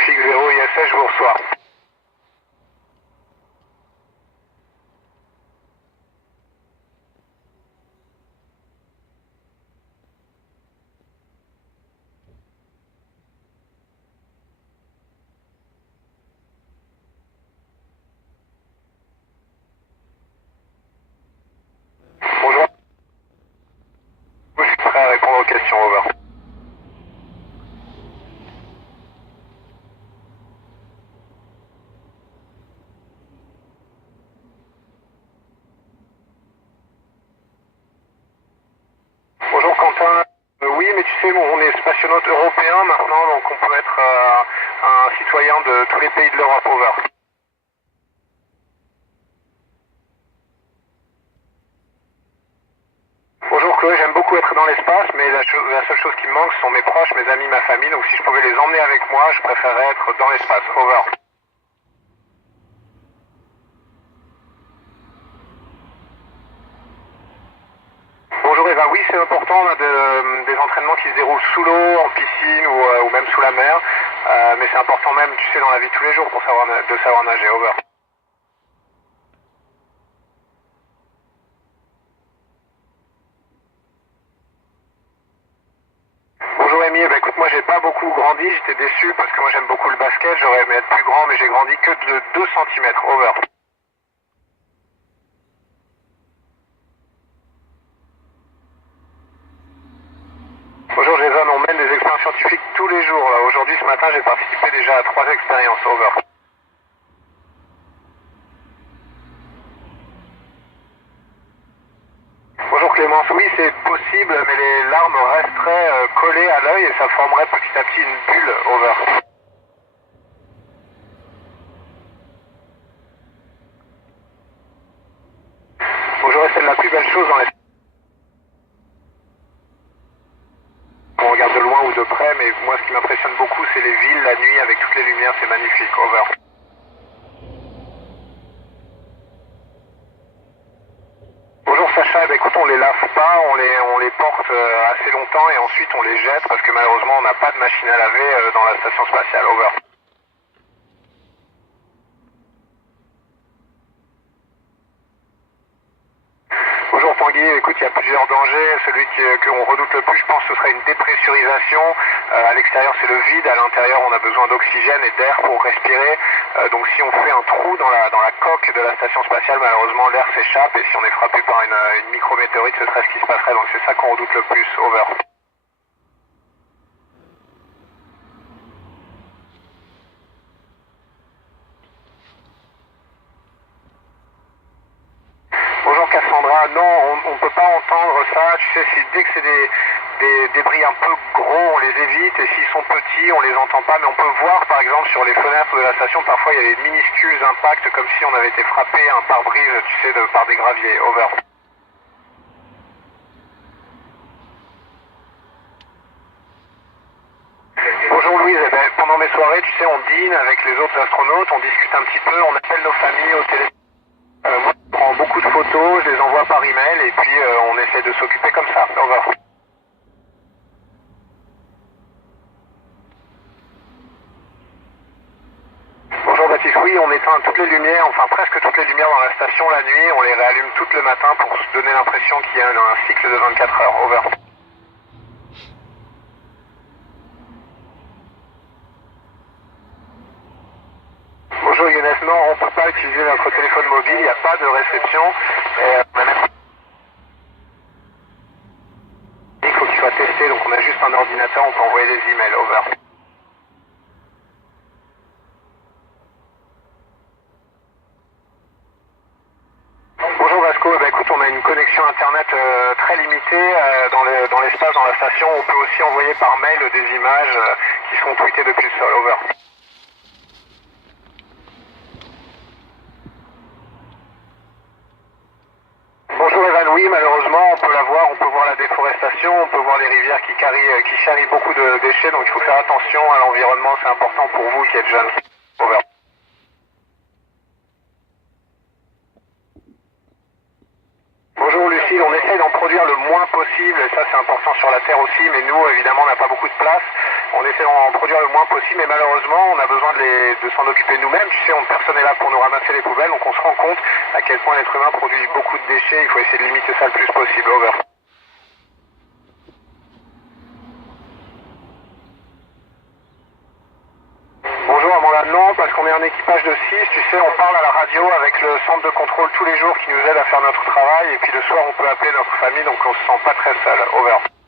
FX0 ISS, je vous reçois. Bonjour. Je suis prêt à répondre aux questions, over. Bonjour Quentin. Oui, mais tu sais, on est spationaute européen maintenant, donc on peut être un citoyen de tous les pays de l'Europe, over. Bonjour Chloé, j'aime beaucoup être dans l'espace, mais la seule chose qui me manque, ce sont mes proches, mes amis, ma famille, donc si je pouvais les emmener avec moi, je préférerais être dans l'espace, over. Bonjour Eva, oui c'est important, on a des entraînements qui se déroulent sous l'eau, en piscine ou même sous la mer, mais c'est important même, tu sais, dans la vie de tous les jours pour de savoir nager, over. Bonjour Amy, écoute, moi j'ai pas beaucoup grandi, j'étais déçu parce que moi j'aime beaucoup le basket, j'aurais aimé être plus grand, mais j'ai grandi que de 2 cm, over. Bonjour Jason, on mène des expériences scientifiques tous les jours. Là. Aujourd'hui, ce matin, j'ai participé déjà à 3 expériences, over. Bonjour Clémence, oui c'est possible, mais les larmes resteraient collées à l'œil et ça formerait petit à petit une bulle, over. Bonjour, et c'est la plus belle chose dans les... On regarde de loin ou de près, mais moi ce qui m'impressionne beaucoup c'est les villes, la nuit avec toutes les lumières, c'est magnifique, over. Bonjour Sacha, écoute, on les lave pas, on les porte assez longtemps et ensuite on les jette parce que malheureusement on n'a pas de machine à laver dans la station spatiale, over. Bonjour Tanguy, écoute, il y a plusieurs dangers. Celui qu'on redoute le plus, je pense, ce serait une dépressurisation. À l'extérieur, c'est le vide. À l'intérieur, on a besoin d'oxygène et d'air pour respirer. Donc si on fait un trou dans la coque de la station spatiale, malheureusement, l'air s'échappe. Et si on est frappé par une micrométéorite, ce serait ce qui se passerait. Donc c'est ça qu'on redoute le plus. Over. Bonjour Cassandra, non, on ne peut pas entendre ça. Tu sais, dès que c'est des débris un peu gros, on les évite, et s'ils sont petits, on les entend pas, mais on peut voir par exemple sur les fenêtres de la station, parfois il y a des minuscules impacts comme si on avait été frappé un pare-brise, tu sais, par des graviers. Over. Bonjour Louise, eh ben, pendant mes soirées, tu sais, on dîne avec les autres astronautes, on discute un petit peu, on appelle nos familles au téléphone. Moi, je prends beaucoup de photos, je les envoie par email et puis on essaie de s'occuper comme ça. Over. Bonjour Baptiste, oui, on éteint toutes les lumières, enfin presque toutes les lumières dans la station la nuit, on les réallume toutes le matin pour se donner l'impression qu'il y a un cycle de 24 heures. Over. Bonjour Younes, non, on ne peut pas utiliser notre téléphone mobile, il n'y a pas de réception. Il faut qu'il soit testé, donc on a juste un ordinateur, on peut envoyer des emails. Over. Bonjour Vasco, écoute, on a une connexion internet très limitée dans l'espace, dans la station. On peut aussi envoyer par mail des images qui sont tweetées depuis le sol. Over. Bonjour Evan, oui, malheureusement, on peut la voir, on peut voir la déforestation, on peut voir les rivières qui charrient beaucoup de déchets, donc il faut faire attention à l'environnement, c'est important pour vous qui êtes jeunes. Over. Bonjour Lucille, on essaie d'en produire le moins possible, et ça c'est important sur la Terre aussi, mais nous évidemment on n'a pas beaucoup de place. On essaie d'en produire le moins possible, mais malheureusement, on a besoin de s'en occuper nous-mêmes. Tu sais, personne n'est là pour nous ramasser les poubelles, donc on se rend compte à quel point l'être humain produit beaucoup de déchets. Il faut essayer de limiter ça le plus possible. Over. Bonjour Amanda, non, parce qu'on est un équipage de 6, tu sais, on parle à la radio avec le centre de contrôle tous les jours qui nous aide à faire notre travail, et puis le soir on peut appeler notre famille, donc on se sent pas très seul. Over.